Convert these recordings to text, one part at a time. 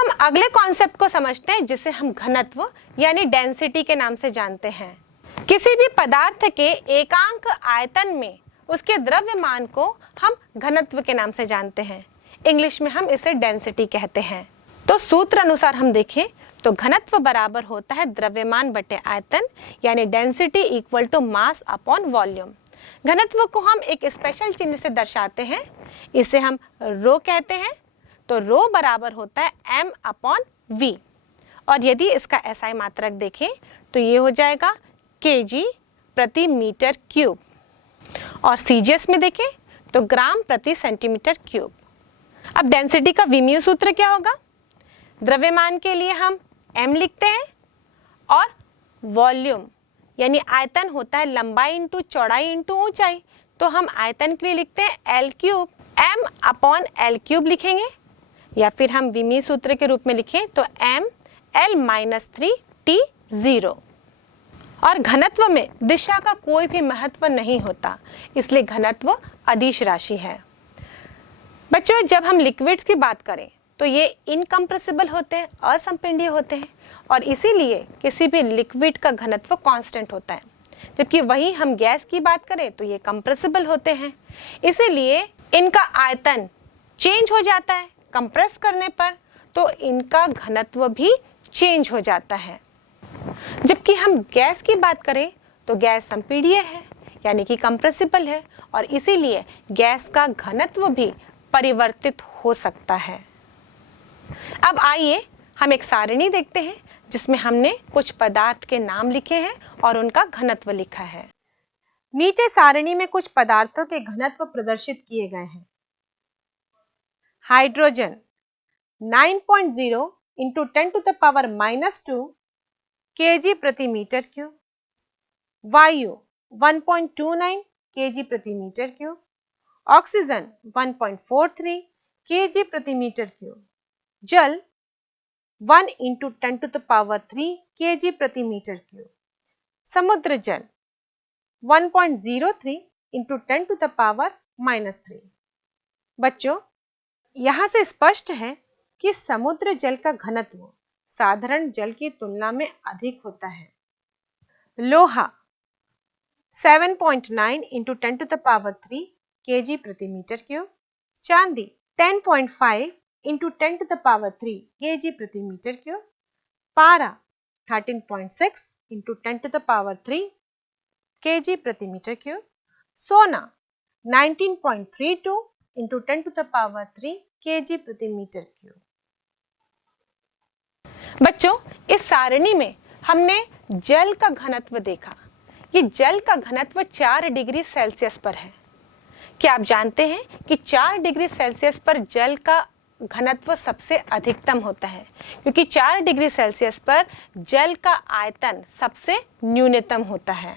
हम अगले कॉन्सेप्ट को समझते हैं जिसे हम घनत्व यानी डेंसिटी के नाम से जानते हैं। किसी भी पदार्थ के एकांक आयतन में उसके द्रव्यमान को हम घनत्व के नाम से जानते हैं। इंग्लिश में हम इसे डेंसिटी कहते हैं। तो सूत्र अनुसार हम देखें तो घनत्व बराबर होता है द्रव्यमान बटे आयतन यानी density equal to mass upon volume. घनत्व को हम एक स्पेशल चिन्ह से दर्शाते हैं, इसे हम रो कहते हैं। तो रो बराबर होता है m अपॉन v। और यदि इसका SI मात्रक देखें तो ये हो जाएगा kg प्रति मीटर क्यूब, और CGS में देखें तो ग्राम प्रति सेंटीमीटर क्यूब। अब डेंसिटी का विमीय सूत्र क्या होगा? द्रव्यमान के लिए हम m लिखते हैं और वॉल्यूम यानी आयतन होता है लंबाई इंटू चौड़ाई इंटू ऊंचाई, तो हम आयतन के लिए लिखते हैं L cube. m upon L cube लिखेंगे या फिर हम विमीय सूत्र के रूप में लिखें तो m L माइनस 3 T0। और घनत्व में दिशा का कोई भी महत्व नहीं होता, इसलिए घनत्व अदिश राशि है। बच्चों, जब हम लिक्विड्स की बात करें तो ये इनकम्प्रेसिबल होते हैं, असंपिंडीय होते हैं, और इसीलिए किसी भी लिक्विड का घनत्व कांस्टेंट होता है। जबकि वही हम गैस की बात करें तो ये कंप्रेसिबल होते हैं, इसीलिए इनका आयतन चेंज हो जाता है कंप्रेस करने पर, तो इनका घनत्व भी चेंज हो जाता है। जबकि हम गैस की बात करें तो गैस संपीड़िय है यानी कि कंप्रेसिबल है, और इसीलिए गैस का घनत्व भी परिवर्तित हो सकता है। अब आइए हम एक सारणी देखते हैं जिसमें हमने कुछ पदार्थ के नाम लिखे हैं और उनका घनत्व लिखा है। नीचे सारणी में कुछ पदार्थों के घनत्व प्रदर्शित किए गए हैं। Hydrogen 9.0 into 10 to the power -2 kg प्रति मीटर क्यूब, वायु 1.29 kg प्रति मीटर क्यूब, ऑक्सीजन 1.43 kg प्रति मीटर क्यूब, जल 1 into 10 to the power 3 kg प्रति मीटर क्यूब, समुद्र जल 1.03 इंटू 10 टू द पावर -3। बच्चों, यहाँ से स्पष्ट है कि समुद्र जल का घनत्व साधारण जल की तुलना में अधिक होता है। लोहा 7.9 into 10 to the power 3 kg प्रति मीटर क्यूब, चांदी 10.5 into 10 to the power 3 kg प्रति मीटर क्यूब, पारा 13.6 into 10 to the power 3 kg प्रति मीटर क्यूब, सोना 19.32 into 10 to the power 3 kg प्रति मीटर क्यूब। बच्चों, इस सारणी में हमने जल का घनत्व देखा। ये जल का घनत्व 4 डिग्री सेल्सियस पर है। क्या आप जानते हैं कि 4 डिग्री सेल्सियस पर जल का घनत्व सबसे अधिकतम होता है, क्योंकि 4 डिग्री सेल्सियस पर जल का आयतन सबसे न्यूनतम होता है।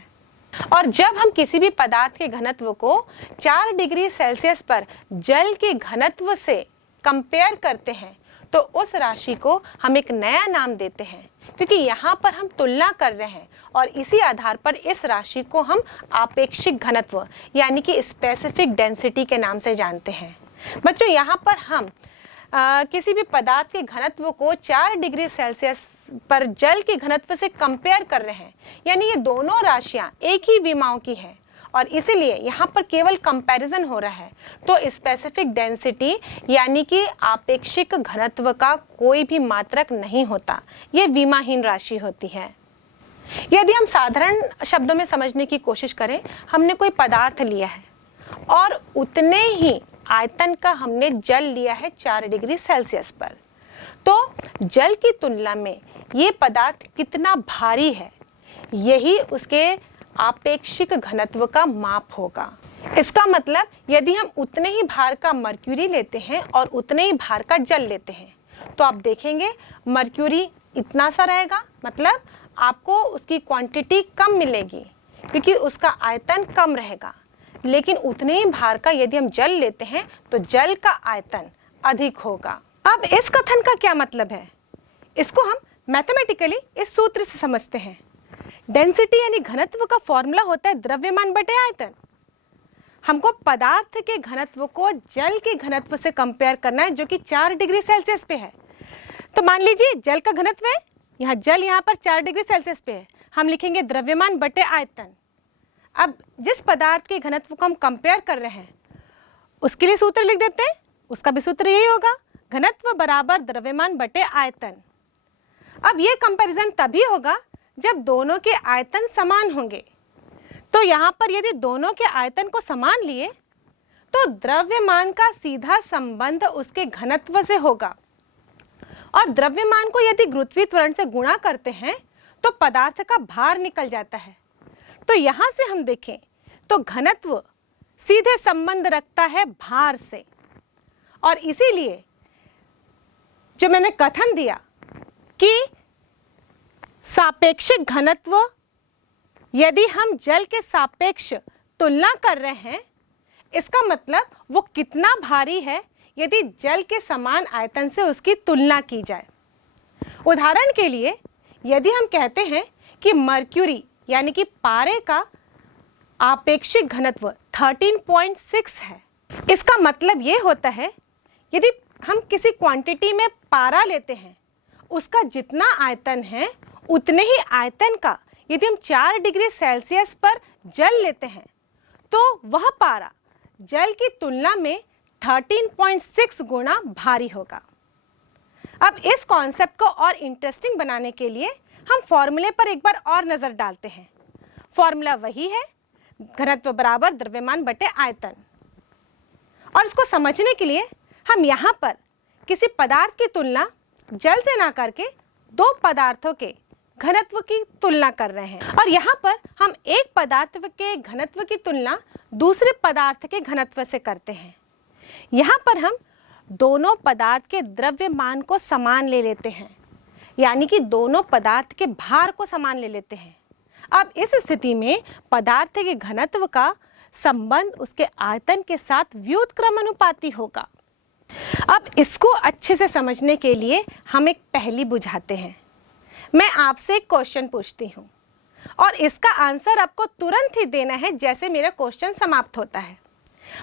और जब हम किसी भी पदार्थ के घनत्व को 4 डिग्री सेल्सियस पर जल के घनत्व से कंपेयर करते हैं तो उस राशि को हम एक नया नाम देते हैं, क्योंकि यहाँ पर हम तुलना कर रहे हैं और इसी आधार पर इस राशि को हम आपेक्षिक घनत्व यानी कि स्पेसिफिक डेंसिटी के नाम से जानते हैं। बच्चों, यहाँ पर हम किसी भी पदार्थ के घनत्व को 4 डिग्री सेल्सियस पर जल के घनत्व से कंपेयर कर रहे हैं, यानी ये दोनों राशियां एक ही विमाओं की है और इसीलिए यहाँ पर केवल कंपैरिजन हो रहा है। तो स्पेसिफिक डेंसिटी यानी कि आपेक्षिक घनत्व का कोई भी मात्रक नहीं होता, ये विमाहीन राशि होती है। यदि हम साधारण शब्दों में समझने की कोशिश करें, हमने कोई पदार्थ लिया है और उतने ही आयतन का हमने जल लिया है 4 डिग्री सेल्सियस पर, तो जल की तुलना में ये पदार्थ कितना भारी है, यही उसके आपेक्षिक घनत्व का माप होगा। इसका मतलब यदि हम उतने ही भार का मर्क्यूरी लेते हैं और उतने ही भार का जल लेते हैं, तो आप देखेंगे मर्क्यूरी इतना सा रहेगा, मतलब आपको उसकी क्वांटिटी कम मिलेगी क्योंकि उसका आयतन कम रहेगा। लेकिन उतने ही भार का यदि हम जल लेते हैं तो जल का आयतन अधिक होगा। अब इस कथन का क्या मतलब है, इसको हम मैथमेटिकली इस सूत्र से समझते हैं। डेंसिटी यानी घनत्व का फॉर्मूला होता है द्रव्यमान बटे आयतन। हमको पदार्थ के घनत्व को जल के घनत्व से कंपेयर करना है जो कि 4 डिग्री सेल्सियस पे है। तो मान लीजिए जल का घनत्व है, यहाँ जल यहाँ पर 4 डिग्री सेल्सियस पे है, हम लिखेंगे द्रव्यमान बटे आयतन। अब जिस पदार्थ के घनत्व को हम कंपेयर कर रहे हैं उसके लिए सूत्र लिख देते हैं, उसका भी सूत्र यही होगा, घनत्व बराबर द्रव्यमान बटे आयतन। अब ये कंपैरिजन तभी होगा जब दोनों के आयतन समान होंगे। तो यहाँ पर यदि दोनों के आयतन को समान लिए तो द्रव्यमान का सीधा संबंध उसके घनत्व से होगा, और द्रव्यमान को यदि गुरुत्वीय त्वरण से गुणा करते हैं तो पदार्थ का भार निकल जाता है। तो यहाँ से हम देखें तो घनत्व सीधे संबंध रखता है भार से, और इसीलिए जो मैंने कथन दिया कि सापेक्षिक घनत्व यदि हम जल के सापेक्ष तुलना कर रहे हैं, इसका मतलब वो कितना भारी है यदि जल के समान आयतन से उसकी तुलना की जाए। उदाहरण के लिए यदि हम कहते हैं कि मर्क्यूरी यानी कि पारे का आपेक्षिक घनत्व 13.6 है, इसका मतलब ये होता है यदि हम किसी क्वांटिटी में पारा लेते हैं, उसका जितना आयतन है उतने ही आयतन का यदि हम 4 डिग्री सेल्सियस पर जल लेते हैं तो वह पारा जल की तुलना में 13.6 गुना भारी होगा। अब इस कॉन्सेप्ट को और इंटरेस्टिंग बनाने के लिए हम फॉर्मूले पर एक बार और नजर डालते हैं। फॉर्मूला वही है, घनत्व बराबर द्रव्यमान बटे आयतन। और इसको समझने के लिए हम यहाँ पर किसी पदार्थ की तुलना जल से ना करके दो पदार्थों के घनत्व की तुलना कर रहे हैं, और यहाँ पर हम एक पदार्थ के घनत्व की तुलना दूसरे पदार्थ के घनत्व से करते हैं। यहाँ पर हम दोनों पदार्थ के द्रव्यमान को समान ले लेते हैं, यानी कि दोनों पदार्थ के भार को समान ले लेते हैं। अब इस स्थिति में पदार्थ के घनत्व का संबंध उसके आयतन के साथ व्युत्क्रमानुपाती होगा। अब इसको अच्छे से समझने के लिए हम एक पहेली बुझाते हैं। मैं आपसे एक क्वेश्चन पूछती हूँ और इसका आंसर आपको तुरंत ही देना है जैसे मेरा क्वेश्चन समाप्त होता है।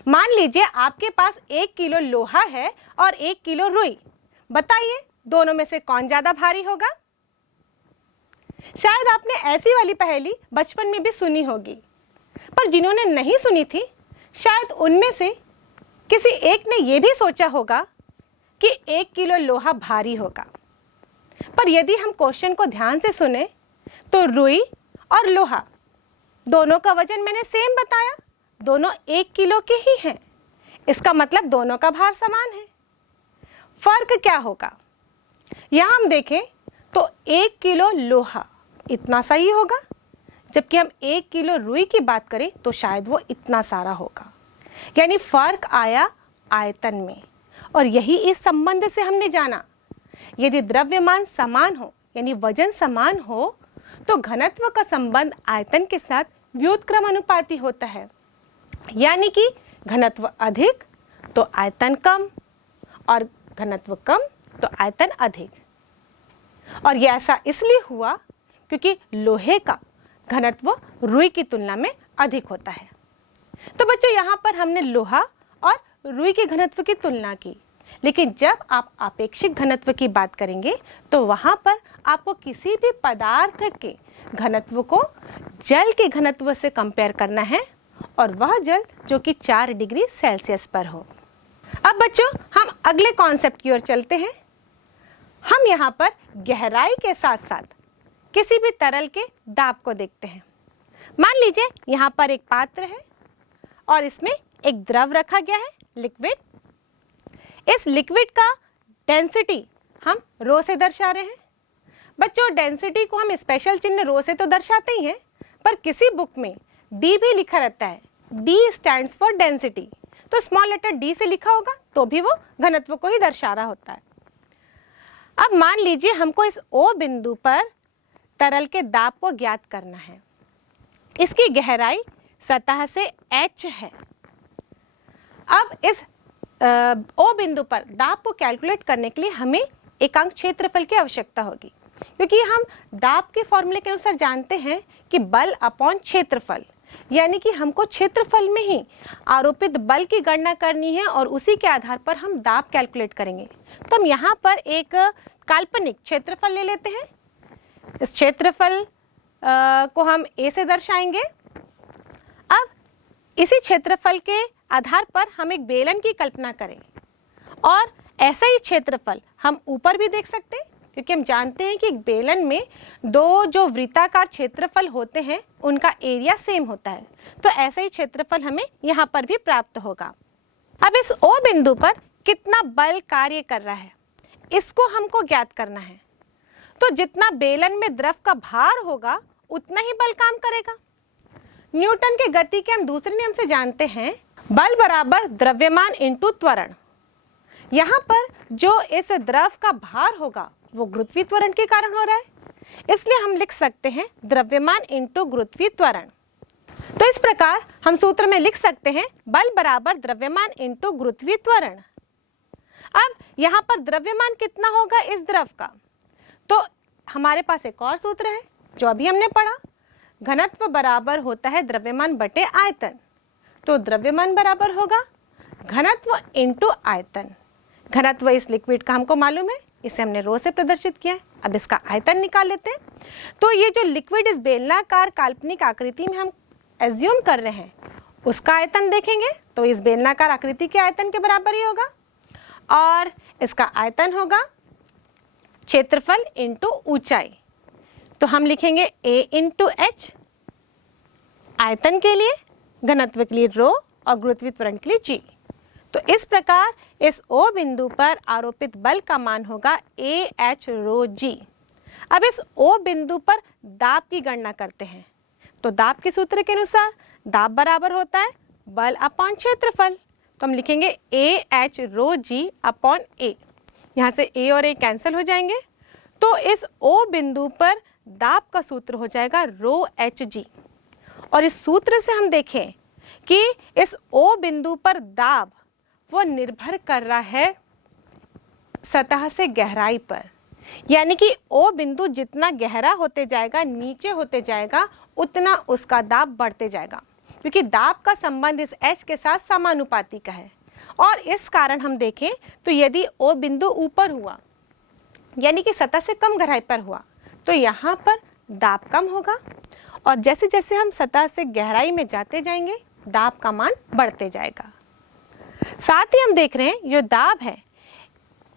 मान लीजिए आपके पास 1 किलो लोहा है और 1 किलो रुई। बताइए दोनों में से कौन ज्यादा भारी होगा? शायद आपने ऐसी वाली पहेली बचपन में भी सुनी होगी, पर जिन्होंने नहीं सुनी थी शायद उनमें से किसी एक ने यह भी सोचा होगा कि 1 किलो लोहा भारी होगा। पर यदि हम क्वेश्चन को ध्यान से सुने तो रुई और लोहा दोनों का वजन मैंने सेम बताया, दोनों 1 किलो के ही हैं। इसका मतलब दोनों का भार समान है। फर्क क्या होगा? यहां हम देखें तो 1 किलो लोहा इतना सही होगा, जबकि हम 1 किलो रुई की बात करें तो शायद वो इतना सारा होगा। यानी फर्क आया आयतन में, और यही इस संबंध से हमने जाना यदि द्रव्यमान समान हो यानी वजन समान हो तो घनत्व का संबंध आयतन के साथ व्युत्क्रमानुपाती होता है, यानी कि घनत्व अधिक तो आयतन कम और घनत्व कम तो आयतन अधिक। और यह ऐसा इसलिए हुआ क्योंकि लोहे का घनत्व रुई की तुलना में अधिक होता है। तो बच्चों यहाँ पर हमने लोहा और रुई के घनत्व की तुलना की, लेकिन जब आप आपेक्षिक घनत्व की बात करेंगे तो वहां पर आपको किसी भी पदार्थ के घनत्व को जल के घनत्व से कंपेयर करना है, और वह जल जो कि 4 डिग्री सेल्सियस पर हो। अब बच्चों हम अगले कॉन्सेप्ट की ओर चलते हैं। हम यहाँ पर गहराई के साथ साथ किसी भी तरल के दाब को देखते हैं। मान लीजिए यहाँ पर एक पात्र है और इसमें एक द्रव रखा गया है, लिक्विड। इस लिक्विड का डेंसिटी हम रो से दर्शा रहे हैं। बच्चों डेंसिटी को हम स्पेशल चिन्ह रो से तो दर्शाते ही हैं, पर किसी बुक में डी भी लिखा रहता है। डी स्टैंड्स फॉर डेंसिटी, तो स्मॉल लेटर डी से लिखा होगा तो भी वो घनत्व को ही दर्शा रहा होता है। अब मान लीजिए हमको इस O बिंदु पर तरल के दाब को ज्ञात करना है। इसकी गहराई सतह से h है। अब इस O बिंदु पर दाब को कैलकुलेट करने के लिए हमें एकांक क्षेत्रफल की आवश्यकता होगी, क्योंकि हम दाब के फॉर्मूले के अनुसार जानते हैं कि बल अपॉन क्षेत्रफल, यानी कि हमको क्षेत्रफल में ही आरोपित बल की गणना करनी है और उसी के आधार पर हम दाब कैलकुलेट करेंगे। तो हम यहाँ पर एक काल्पनिक क्षेत्रफल ले लेते हैं। इस क्षेत्रफल को हम A से दर्शाएंगे। अब इसी क्षेत्रफल के आधार पर हम एक बेलन की कल्पना करें और ऐसा ही क्षेत्रफल हम ऊपर भी देख सकते हैं, क्योंकि हम जानते हैं कि एक बेलन में दो जो वृत्ताकार क्षेत्रफल होते हैं उनका एरिया सेम होता है। तो ऐसा ही क्षेत्रफल हमें यहाँ पर भी प्राप्त होगा। अब इस O बिंदु पर कितना बल कार्य कर रहा है इसको हमको ज्ञात करना है। तो जितना बेलन में द्रव का भार होगा उतना ही बल काम करेगा। न्यूटन के गति के हम दूसरे नियम से जानते हैं, बल बराबर द्रव्यमान इंटू त्वरण। यहाँ पर जो इस द्रव का भार होगा वो गुरुत्वीय त्वरण के कारण हो रहा है, इसलिए हम लिख सकते हैं द्रव्यमान इंटू गुरुत्वीय त्वरण। तो इस प्रकार हम सूत्र में लिख सकते हैं बल बराबर द्रव्यमान इंटू गुरुत्वीय त्वरण। अब यहाँ पर द्रव्यमान कितना होगा इस द्रव का, तो हमारे पास एक और सूत्र है जो अभी हमने पढ़ा, घनत्व बराबर होता है द्रव्यमान बटे आयतन। तो द्रव्यमान बराबर होगा घनत्व इंटू आयतन। घनत्व इस लिक्विड का हमको मालूम है, इसे हमने रो से प्रदर्शित किया है। अब इसका आयतन निकाल लेते हैं। तो ये जो लिक्विड इस बेलनाकार काल्पनिक आकृति में हम एज्यूम कर रहे हैं उसका आयतन देखेंगे तो इस बेलनाकार आकृति के आयतन के बराबर ही होगा, और इसका आयतन होगा क्षेत्रफल इंटू ऊंचाई। तो हम लिखेंगे A इंटू एच आयतन के लिए, घनत्व के लिए रो और गुरुत्वीय त्वरण के लिए G। तो इस प्रकार इस O बिंदु पर आरोपित बल का मान होगा AH रो G। अब इस O बिंदु पर दाब की गणना करते हैं। तो दाब के सूत्र के अनुसार दाब बराबर होता है बल अपॉन क्षेत्रफल। तो हम लिखेंगे AH rho G upon A। यहाँ से A और A कैंसिल हो जाएंगे, तो इस O बिंदु पर दाब का सूत्र हो जाएगा रो HG। और इस सूत्र से हम देखें कि इस O बिंदु पर दाब वो निर्भर कर रहा है सतह से गहराई पर, यानी कि O बिंदु जितना गहरा होते जाएगा, नीचे होते जाएगा, उतना उसका दाब बढ़ते जाएगा, क्योंकि दाब का संबंध इस H के साथ समानुपाती का है। और इस कारण हम देखें तो यदि O बिंदु ऊपर हुआ, यानी कि सतह से कम गहराई पर हुआ, तो यहाँ पर दाब कम होगा, और जैसे जैसे हम सतह से गहराई में जाते जाएंगे दाब का मान बढ़ते जाएगा। साथ ही हम देख रहे हैं जो दाब है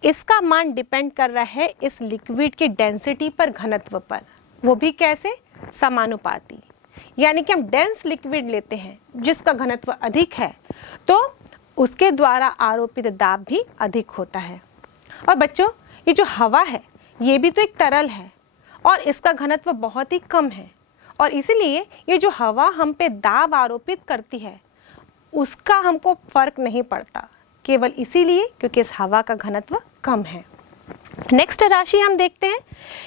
इसका मान डिपेंड कर रहा है इस लिक्विड की डेंसिटी पर, घनत्व पर। वो भी कैसे? समानुपाती। यानी कि हम डेंस लिक्विड लेते हैं जिसका घनत्व अधिक है तो उसके द्वारा आरोपित दाब भी अधिक होता है। और बच्चों, ये जो हवा है ये भी तो एक तरल है और इसका घनत्व बहुत ही कम है, और इसीलिए ये जो हवा हम पे दाब आरोपित करती है उसका हमको फर्क नहीं पड़ता, केवल इसीलिए क्योंकि इस हवा का घनत्व कम है। नेक्स्ट राशि हम देखते हैं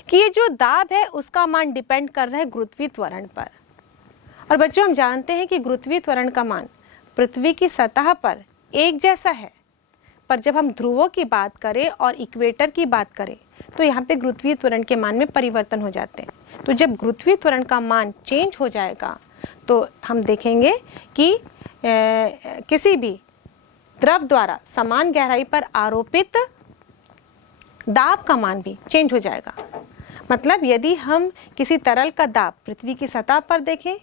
कि ये जो दाब है उसका मान डिपेंड कर रहा है गुरुत्वीय त्वरण पर। और बच्चों, हम जानते हैं कि गुरुत्वीय त्वरण का मान पृथ्वी की सतह पर एक जैसा है, पर जब हम ध्रुवों की बात करें और इक्वेटर की बात करें तो यहाँ पे गुरुत्वीय त्वरण के मान में परिवर्तन हो जाते हैं। तो जब गुरुत्वीय त्वरण का मान चेंज हो जाएगा तो हम देखेंगे कि किसी भी द्रव द्वारा समान गहराई पर आरोपित दाब का मान भी चेंज हो जाएगा। मतलब यदि हम किसी तरल का दाब पृथ्वी की सतह पर देखें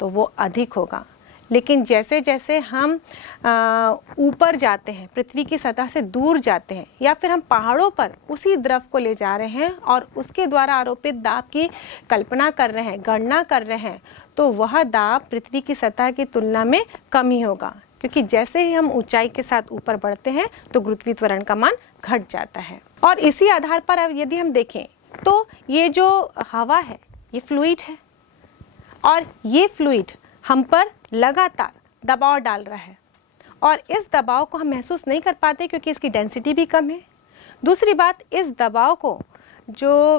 तो वो अधिक होगा, लेकिन जैसे जैसे हम ऊपर जाते हैं, पृथ्वी की सतह से दूर जाते हैं, या फिर हम पहाड़ों पर उसी द्रव को ले जा रहे हैं और उसके द्वारा आरोपित दाब की कल्पना कर रहे हैं, गणना कर रहे हैं, तो वह दाब पृथ्वी की सतह की तुलना में कम ही होगा, क्योंकि जैसे ही हम ऊंचाई के साथ ऊपर बढ़ते हैं तो गुरुत्वीय त्वरण का मान घट जाता है। और इसी आधार पर अब यदि हम देखें तो ये जो हवा है ये फ्लूइड है, और ये फ्लूइड हम पर लगातार दबाव डाल रहा है, और इस दबाव को हम महसूस नहीं कर पाते क्योंकि इसकी डेंसिटी भी कम है। दूसरी बात, इस दबाव को जो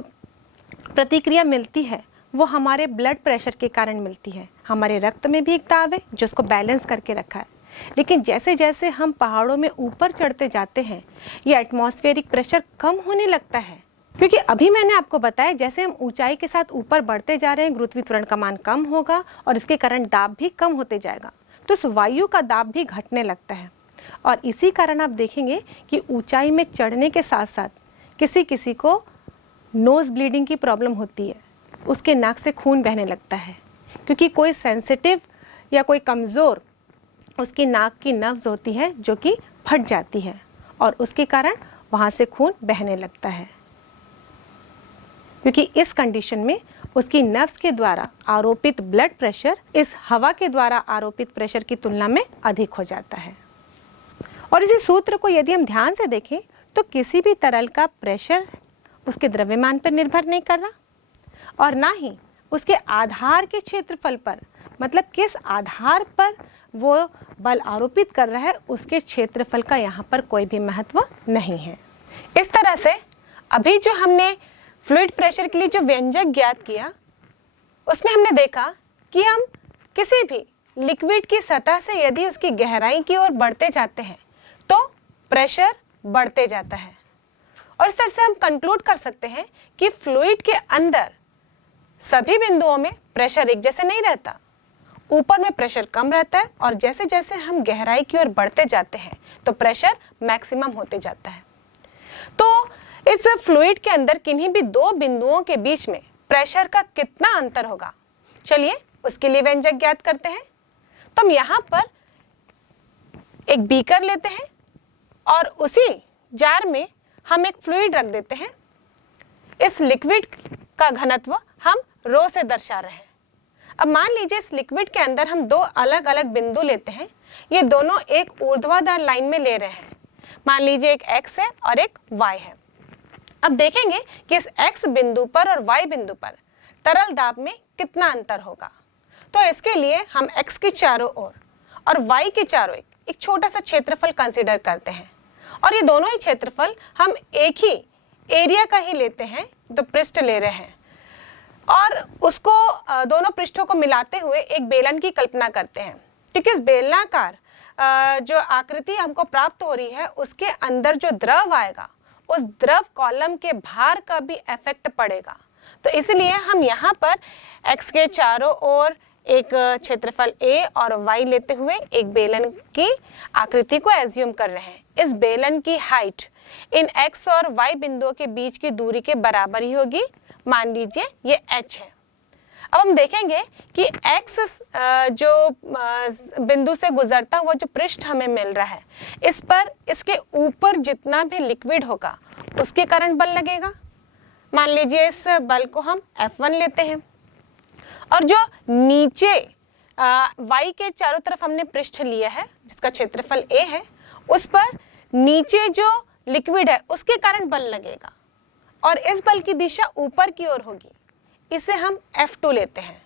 प्रतिक्रिया मिलती है वो हमारे ब्लड प्रेशर के कारण मिलती है। हमारे रक्त में भी एक दाब है जो उसको बैलेंस करके रखा है, लेकिन जैसे जैसे हम पहाड़ों में ऊपर चढ़ते जाते हैं ये एटमॉस्फेरिक प्रेशर कम होने लगता है, क्योंकि अभी मैंने आपको बताया जैसे हम ऊंचाई के साथ ऊपर बढ़ते जा रहे हैं गुरुत्वीय त्वरण का मान कम होगा और इसके कारण दाब भी कम होते जाएगा, तो उस वायु का दाब भी घटने लगता है। और इसी कारण आप देखेंगे कि ऊंचाई में चढ़ने के साथ साथ किसी किसी को नोज ब्लीडिंग की प्रॉब्लम होती है, उसके नाक से खून बहने लगता है, क्योंकि कोई सेंसिटिव या कोई कमज़ोर उसकी नाक की नर्व्स होती है जो कि फट जाती है और उसके कारण वहाँ से खून बहने लगता है, क्योंकि इस कंडीशन में उसकी नर्व्स के द्वारा आरोपित ब्लड प्रेशर इस हवा के द्वारा आरोपित प्रेशर की तुलना में अधिक हो जाता है। और इसी सूत्र को यदि हम ध्यान से देखें तो किसी भी तरल का प्रेशर उसके द्रव्यमान पर निर्भर नहीं कर रहा और ना ही उसके आधार के क्षेत्रफल पर, मतलब किस आधार पर वो बल आरोपित कर रहा है उसके क्षेत्रफल का यहाँ पर कोई भी महत्व नहीं है। इस तरह से अभी जो हमने फ्लूइड प्रेशर के लिए जो व्यंजक ज्ञात किया उसमें हमने देखा कि हम किसी भी लिक्विड की सतह से यदि उसकी गहराई की ओर बढ़ते जाते हैं तो प्रेशर बढ़ते जाता है। और इस तरह से हम कंक्लूड कर सकते हैं कि फ्लूइड के अंदर सभी बिंदुओं में प्रेशर एक जैसे नहीं रहता, ऊपर में प्रेशर कम रहता है और जैसे जैसे हम गहराई की ओर बढ़ते जाते हैं तो प्रेशर मैक्सिमम होते जाता है। तो इस फ्लूइड के अंदर किन्हीं भी दो बिंदुओं के बीच में प्रेशर का कितना अंतर होगा, चलिए उसके लिए व्यंजक ज्ञात करते हैं। तो हम यहाँ पर एक बीकर लेते हैं और उसी जार में हम एक फ्लूइड रख देते हैं। इस लिक्विड का घनत्व हम रो से दर्शा रहे हैं। अब मान लीजिए इस लिक्विड के अंदर हम दो अलग अलग बिंदु लेते हैं, ये दोनों एक ऊर्ध्वाधर लाइन में ले रहे हैं। मान लीजिए एक x है और एक y है। अब देखेंगे कि इस x बिंदु पर और y बिंदु पर तरल दाब में कितना अंतर होगा। तो इसके लिए हम x के चारों ओर और y के चारों एक छोटा सा क्षेत्रफल कंसीडर करते हैं और ये दोनों ही क्षेत्रफल हम एक ही एरिया का ही लेते हैं, तो पृष्ठ ले रहे हैं और उसको दोनों पृष्ठों को मिलाते हुए एक बेलन की कल्पना करते हैं, क्योंकि इस बेलनाकार जो आकृति हमको प्राप्त हो रही है उसके अंदर जो द्रव आएगा उस द्रव कॉलम के भार का भी इफेक्ट पड़ेगा। तो इसलिए हम यहाँ पर x के चारों ओर एक क्षेत्रफल a और y लेते हुए एक बेलन की आकृति को एज्यूम कर रहे हैं। इस बेलन की हाइट इन x और y बिंदुओं के बीच की दूरी के बराबर ही होगी। मान लीजिए ये h है। अब हम देखेंगे कि x जो बिंदु से गुजरता हुआ जो पृष्ठ हमें मिल रहा है, इस पर इसके ऊपर जितना भी लिक्विड होगा उसके कारण बल लगेगा। मान लीजिए इस बल को हम F1 लेते हैं और जो नीचे y के चारों तरफ हमने पृष्ठ लिया है जिसका क्षेत्रफल a है, उस पर नीचे जो लिक्विड है उसके कारण बल लगेगा और इस बल की दिशा ऊपर की ओर होगी, इसे हम F2 लेते हैं।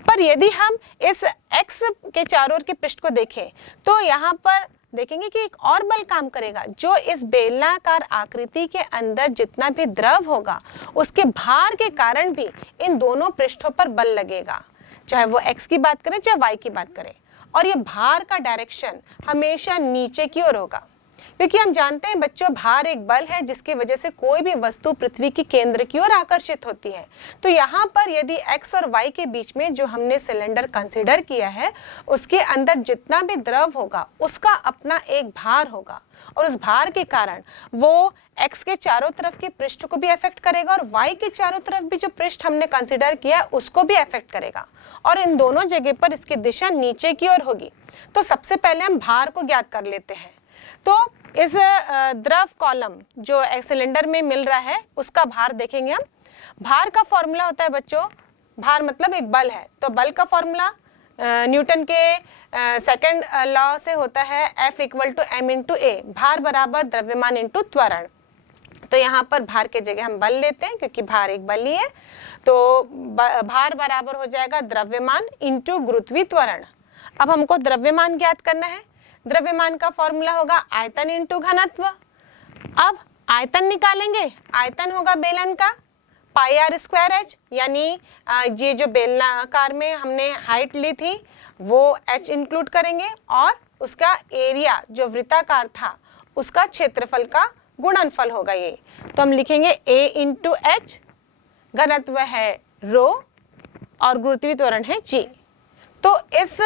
पर यदि हम इस x के चारों ओर के पृष्ठ को देखें तो यहाँ पर देखेंगे कि एक और बल काम करेगा जो इस बेलनाकार आकृति के अंदर जितना भी द्रव होगा उसके भार के कारण भी इन दोनों पृष्ठों पर बल लगेगा, चाहे वो x की बात करें चाहे y की बात करें। और ये भार का डायरेक्शन हमेशा नीचे की ओर होगा, क्योंकि हम जानते हैं बच्चों भार एक बल है जिसकी वजह से कोई भी वस्तु पृथ्वी की केंद्र की ओर आकर्षित होती है। तो यहाँ पर यदि x और y के बीच में जो हमने सिलेंडर कंसीडर किया है उसके अंदर जितना भी द्रव होगा उसका अपना एक भार होगा और उस भार के कारण वो x के चारों तरफ के पृष्ठ को भी अफेक्ट करेगा और y के चारों तरफ भी जो पृष्ठ हमने कंसीडर किया उसको भी अफेक्ट करेगा और इन दोनों जगह पर इसकी दिशा नीचे की ओर होगी। तो सबसे पहले हम भार को ज्ञात कर लेते हैं। तो इस द्रव कॉलम जो सिलेंडर में मिल रहा है उसका भार देखेंगे हम। भार का फॉर्मूला होता है बच्चों, भार मतलब एक बल है, तो बल का फॉर्मूला न्यूटन के सेकंड लॉ से होता है F equal to m into a, भार बराबर द्रव्यमान इंटू त्वरण। तो यहाँ पर भार के जगह हम बल लेते हैं क्योंकि भार एक बल ही है, तो भार बराबर हो जाएगा द्रव्यमान इंटू गुरुत्वीय त्वरण। अब हमको द्रव्यमान ज्ञात करना है। द्रव्यमान का फॉर्मूला होगा आयतन इंटू घनत्व। अब आयतन निकालेंगे, आयतन होगा बेलन का पाई आर स्क्वायर एच, यानी ये जो बेलनाकार में हमने हाइट ली थी वो h इंक्लूड करेंगे और उसका एरिया जो वृत्ताकार था उसका क्षेत्रफल का गुणनफल होगा ये। तो हम लिखेंगे A इंटू एच, घनत्व है रो और गुरुत्वीय त्वरण है G। तो इस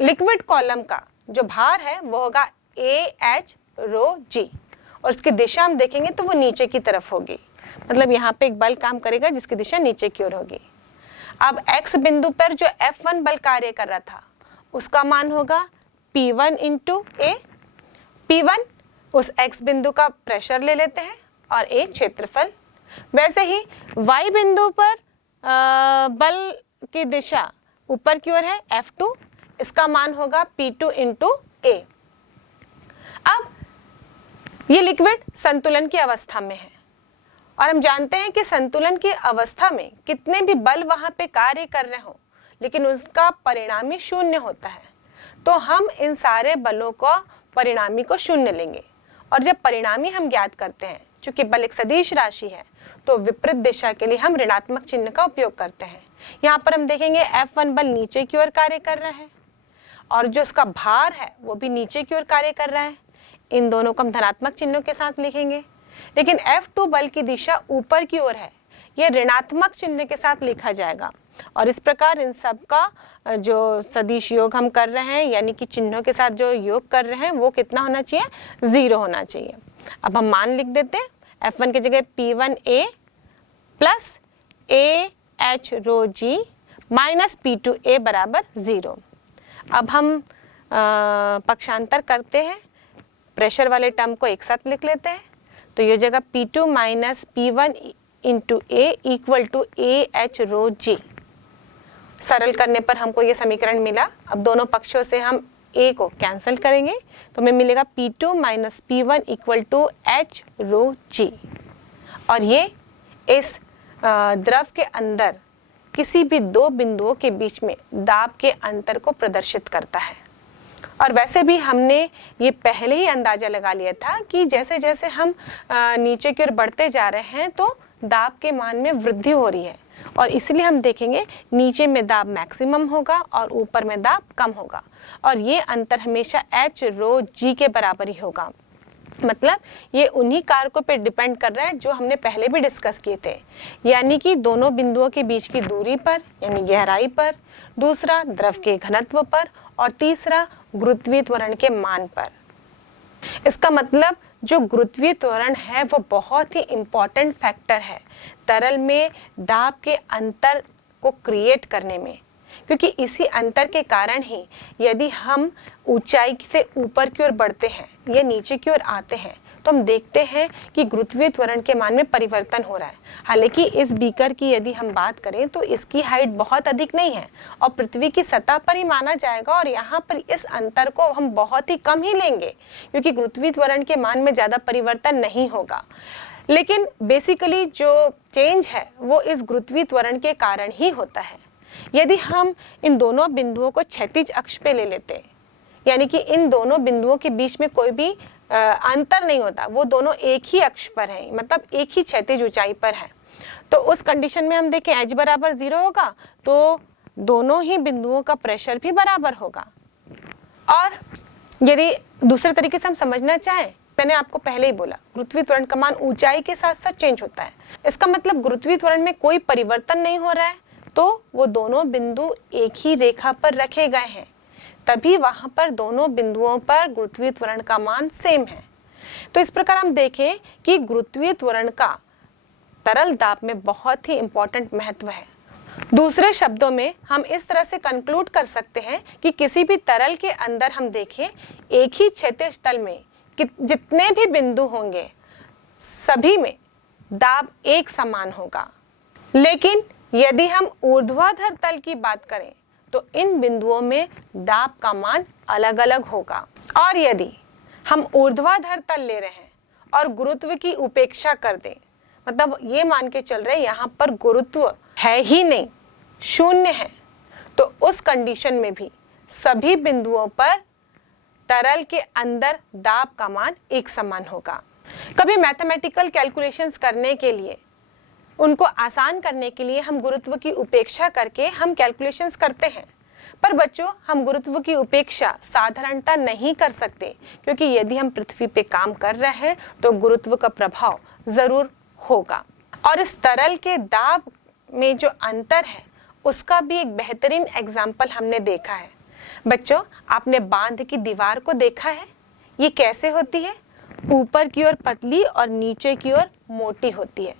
लिक्विड कॉलम का जो भार है वो होगा AH रो G, और उसकी दिशा हम देखेंगे तो वो नीचे की तरफ होगी, मतलब यहाँ पे एक बल काम करेगा जिसकी दिशा नीचे की ओर होगी। अब x बिंदु पर जो F1 बल कार्य कर रहा था उसका मान होगा P1 इंटू A। P1 उस x बिंदु का प्रेशर ले लेते हैं और A क्षेत्रफल। वैसे ही y बिंदु पर बल की दिशा ऊपर की ओर है F2, इसका मान होगा P2 इंटू A। अब ये लिक्विड संतुलन की अवस्था में है और हम जानते हैं कि संतुलन की अवस्था में कितने भी बल वहां पे कार्य कर रहे हो लेकिन उसका परिणामी शून्य होता है। तो हम इन सारे बलों को परिणामी को शून्य लेंगे, और जब परिणामी हम ज्ञात करते हैं, चूंकि बल एक सदिश राशि है तो विपरीत दिशा के लिए हम ऋणात्मक चिन्ह का उपयोग करते हैं। यहाँ पर हम देखेंगे F1 बल नीचे की ओर कार्य कर रहा है और जो उसका भार है वो भी नीचे की ओर कार्य कर रहा है। इन दोनों को हम धनात्मक चिन्हों के साथ लिखेंगे, लेकिन F2 बल की दिशा ऊपर की ओर है, ये ऋणात्मक चिन्ह के साथ लिखा जाएगा। और इस प्रकार इन सब का जो सदिश योग हम कर रहे हैं, यानी कि चिन्हों के साथ जो योग कर रहे हैं वो कितना होना चाहिए, 0 होना चाहिए। अब हम मान लिख देते हैं, F1 की जगह P1A plus AH rho G minus P2A बराबर 0। अब हम पक्षांतर करते हैं, प्रेशर वाले टर्म को एक साथ लिख लेते हैं। तो ये जगह P2 minus P1 into A equal to AH rho G। सरल करने पर हमको ये समीकरण मिला। अब दोनों पक्षों से हम A को कैंसिल करेंगे तो हमें मिलेगा P2 minus P1 equal to H rho G। और ये इस द्रव के अंदर किसी भी दो बिंदुओं के बीच में दाब के अंतर को प्रदर्शित करता है। और वैसे भी हमने ये पहले ही अंदाजा लगा लिया था कि जैसे जैसे हम नीचे की ओर बढ़ते जा रहे हैं तो दाब के मान में वृद्धि हो रही है, और इसलिए हम देखेंगे नीचे में दाब मैक्सिमम होगा और ऊपर में दाब कम होगा, और ये अंतर हमेशा H रो G के बराबर ही होगा। मतलब ये उन्हीं कारकों पे डिपेंड कर रहा है जो हमने पहले भी डिस्कस किए थे, यानी कि दोनों बिंदुओं के बीच की दूरी पर यानी गहराई पर, दूसरा द्रव के घनत्व पर, और तीसरा गुरुत्वीय त्वरण के मान पर। इसका मतलब जो गुरुत्वीय त्वरण है वो बहुत ही इम्पोर्टेंट फैक्टर है तरल में दाब के अंतर को क्रिएट करने में, क्योंकि इसी अंतर के कारण ही यदि हम ऊंचाई से ऊपर की ओर बढ़ते हैं या नीचे की ओर आते हैं तो हम देखते हैं कि गुरुत्वीय त्वरण के मान में परिवर्तन हो रहा है। हालांकि इस बीकर की यदि हम बात करें तो इसकी हाइट बहुत अधिक नहीं है और पृथ्वी की सतह पर ही माना जाएगा, और यहाँ पर इस अंतर को हम बहुत ही कम ही लेंगे क्योंकि गुरुत्वीय त्वरण के मान में ज़्यादा परिवर्तन नहीं होगा। लेकिन बेसिकली जो चेंज है वो इस गुरुत्वीय त्वरण के कारण ही होता है। यदि हम इन दोनों बिंदुओं को क्षैतिज अक्ष पे ले लेते, यानी कि इन दोनों बिंदुओं के बीच में कोई भी अंतर नहीं होता, वो दोनों एक ही अक्ष पर हैं, मतलब एक ही क्षैतिज ऊंचाई पर है, तो उस कंडीशन में हम देखें H बराबर 0 होगा तो दोनों ही बिंदुओं का प्रेशर भी बराबर होगा। और यदि दूसरे तरीके से हम समझना चाहें, मैंने आपको पहले ही बोला गुरुत्वीय त्वरण का मान ऊंचाई के साथ साथ चेंज होता है। इसका मतलब गुरुत्वीय त्वरण में कोई परिवर्तन नहीं हो रहा है तो वो दोनों बिंदु एक ही रेखा पर रखे गए हैं, तभी वहां पर दोनों बिंदुओं पर गुरुत्वीय त्वरण का मान सेम है। तो इस प्रकार हम देखें कि गुरुत्वीय त्वरण का तरल दाब में बहुत ही इंपॉर्टेंट महत्व है। दूसरे शब्दों में हम इस तरह से कंक्लूड कर सकते हैं कि किसी भी तरल के अंदर हम देखें एक ही क्षैतिज तल में जितने भी बिंदु होंगे सभी में दाब एक समान होगा, लेकिन यदि हम ऊर्ध्वाधर तल की बात करें तो इन बिंदुओं में दाब का मान अलग अलग होगा। और यदि हम ऊर्ध्वाधर तल ले रहे हैं और गुरुत्व की उपेक्षा कर दें, मतलब ये मान के चल रहे हैं यहाँ पर गुरुत्व है ही नहीं, शून्य है, तो उस कंडीशन में भी सभी बिंदुओं पर तरल के अंदर दाब का मान एक समान होगा। कभी मैथमेटिकल कैलकुलेशंस करने के लिए, उनको आसान करने के लिए हम गुरुत्व की उपेक्षा करके हम कैलकुलेशंस करते हैं, पर बच्चों, हम गुरुत्व की उपेक्षा साधारणता नहीं कर सकते, क्योंकि यदि हम पृथ्वी पे काम कर रहे हैं तो गुरुत्व का प्रभाव जरूर होगा। और इस तरल के दाब में जो अंतर है उसका भी एक बेहतरीन एग्जाम्पल हमने देखा है। बच्चों, आपने बांध की दीवार को देखा है? ये कैसे होती है? ऊपर की ओर पतली और नीचे की ओर मोटी होती है,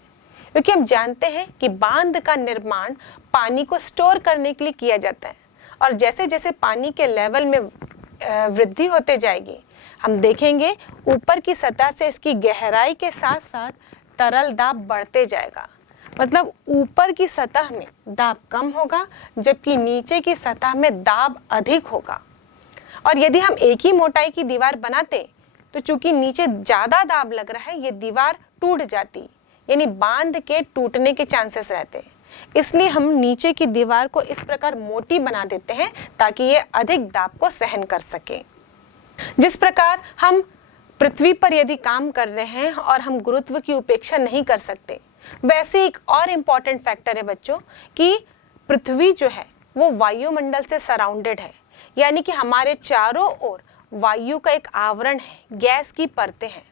क्योंकि हम जानते हैं कि बांध का निर्माण पानी को स्टोर करने के लिए किया जाता है। और जैसे जैसे पानी के लेवल में वृद्धि होते जाएगी, हम देखेंगे ऊपर की सतह से इसकी गहराई के साथ साथ तरल दाब बढ़ते जाएगा। मतलब ऊपर की सतह में दाब कम होगा, जबकि नीचे की सतह में दाब अधिक होगा। और यदि हम एक ही मोटाई की दीवार बनाते तो चूंकि नीचे ज्यादा दाब लग रहा है, ये दीवार टूट जाती, यानी बांध के टूटने के चांसेस रहते हैं। इसलिए हम नीचे की दीवार को इस प्रकार मोटी बना देते हैं ताकि ये अधिक दाब को सहन कर सके। जिस प्रकार हम पृथ्वी पर यदि काम कर रहे हैं और हम गुरुत्व की उपेक्षा नहीं कर सकते, वैसे एक और इम्पॉर्टेंट फैक्टर है बच्चों कि पृथ्वी जो है वो वायुमंडल से सराउंडेड है, यानी कि हमारे चारों ओर वायु का एक आवरण है, गैस की परतें हैं।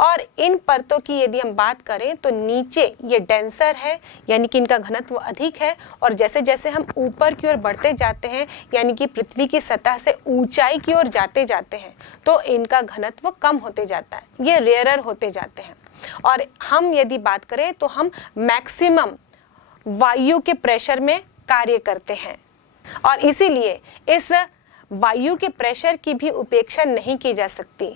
और इन परतों की यदि हम बात करें तो नीचे ये डेंसर है, यानी कि इनका घनत्व अधिक है। और जैसे जैसे हम ऊपर की ओर बढ़ते जाते हैं, यानी कि पृथ्वी की सतह से ऊंचाई की ओर जाते जाते हैं, तो इनका घनत्व कम होते जाता है, ये रेयरर होते जाते हैं। और हम यदि बात करें तो हम मैक्सिमम वायु के प्रेशर में कार्य करते हैं, और इसीलिए इस वायु के प्रेशर की भी उपेक्षा नहीं की जा सकती।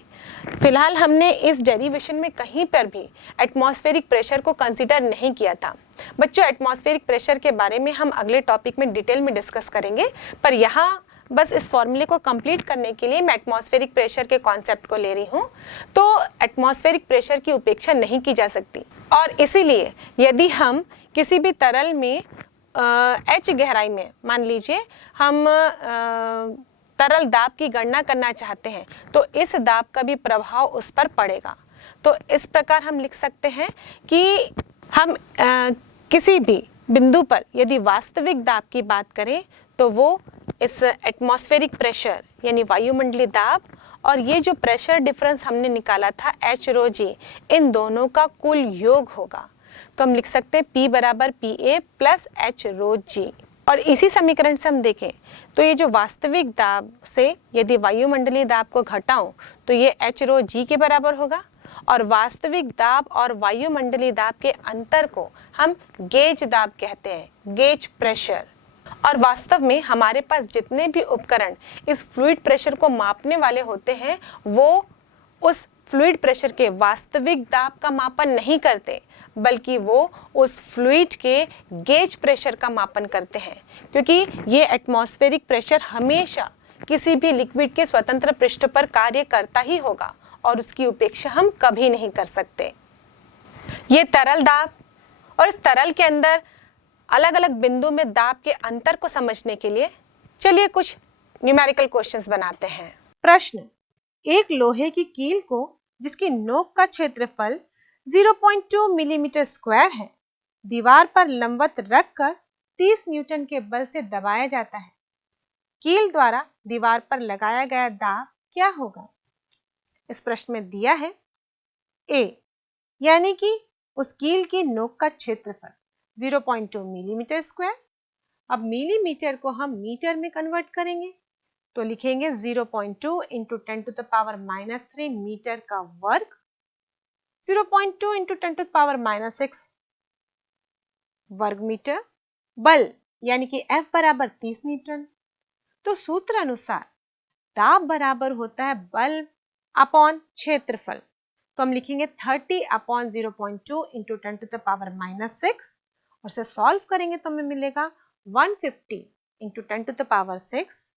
फिलहाल हमने इस डेरिवेशन में कहीं पर भी एटमॉस्फेरिक प्रेशर को कंसीडर नहीं किया था। बच्चों, एटमॉस्फेरिक प्रेशर के बारे में हम अगले टॉपिक में डिटेल में डिस्कस करेंगे, पर यहाँ बस इस फॉर्मूले को कंप्लीट करने के लिए मैं एटमॉस्फेरिक प्रेशर के कॉन्सेप्ट को ले रही हूँ। तो एटमॉस्फेरिक प्रेशर की उपेक्षा नहीं की जा सकती, और इसीलिए यदि हम किसी भी तरल में H गहराई में, मान लीजिए हम तरल दाब की गणना करना चाहते हैं, तो इस दाब का भी प्रभाव उस पर पड़ेगा। तो इस प्रकार हम लिख सकते हैं कि हम किसी भी बिंदु पर यदि वास्तविक दाब की बात करें तो वो इस एटमॉस्फेरिक प्रेशर यानी वायुमंडलीय दाब और ये जो प्रेशर डिफरेंस हमने निकाला था H रो जी, इन दोनों का कुल योग होगा। तो हम लिख सकते हैं P बराबर PA प्लस H रो जी। और इसी समीकरण से हम देखें तो ये जो वास्तविक दाब से यदि वायुमंडलीय दाब को घटाऊं तो ये H रो जी के बराबर होगा, और वास्तविक दाब और वायुमंडलीय दाब के अंतर को हम गेज दाब कहते हैं, गेज प्रेशर। और वास्तव में हमारे पास जितने भी उपकरण इस फ्लूइड प्रेशर को मापने वाले होते हैं, वो उस फ्लूइड प्रेशर के वास्तविक दाब का मापन नहीं करते, बल्कि वो उस फ्लूइड के गेज प्रेशर का मापन करते हैं, क्योंकि ये एटमॉस्फेरिक प्रेशर हमेशा किसी भी लिक्विड के स्वतंत्र पृष्ठ पर कार्य करता ही होगा और उसकी उपेक्षा हम कभी नहीं कर सकते। ये तरल दाब, और इस तरल के अंदर अलग अलग बिंदु में दाब के अंतर को समझने के लिए चलिए कुछ न्यूमेरिकल क्वेश्चंस बनाते हैं। प्रश्न, एक लोहे की कील को जिसकी नोक का क्षेत्रफल 0.2 मिलीमीटर स्क्वायर है, दीवार पर लंबवत रखकर 30 न्यूटन के बल से दबाया जाता है। कील द्वारा दीवार पर लगाया गया दाब क्या होगा? इस प्रश्न में दिया है A, यानी कि उस कील की नोक का क्षेत्रफल 0.2 मिलीमीटर स्क्वायर। अब मिलीमीटर को हम मीटर में कन्वर्ट करेंगे तो लिखेंगे 0.2 इंटू 10⁻³ मीटर का वर्ग, 0.2 इंटू 10⁻⁻6 वर्ग मीटर। बल यानी कि F बराबर 30 न्यूटन। तो सूत्र अनुसार दाब बराबर होता है बल अपॉन क्षेत्रफल, तो हम लिखेंगे 30 अपॉन 0.2 इंटू 10⁻⁻6 और से सॉल्व करेंगे तो हमें मिलेगा 150 इंटू 10⁻⁶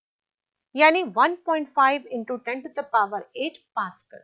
यानी 1.5 इंटू 10⁸ पास्कल।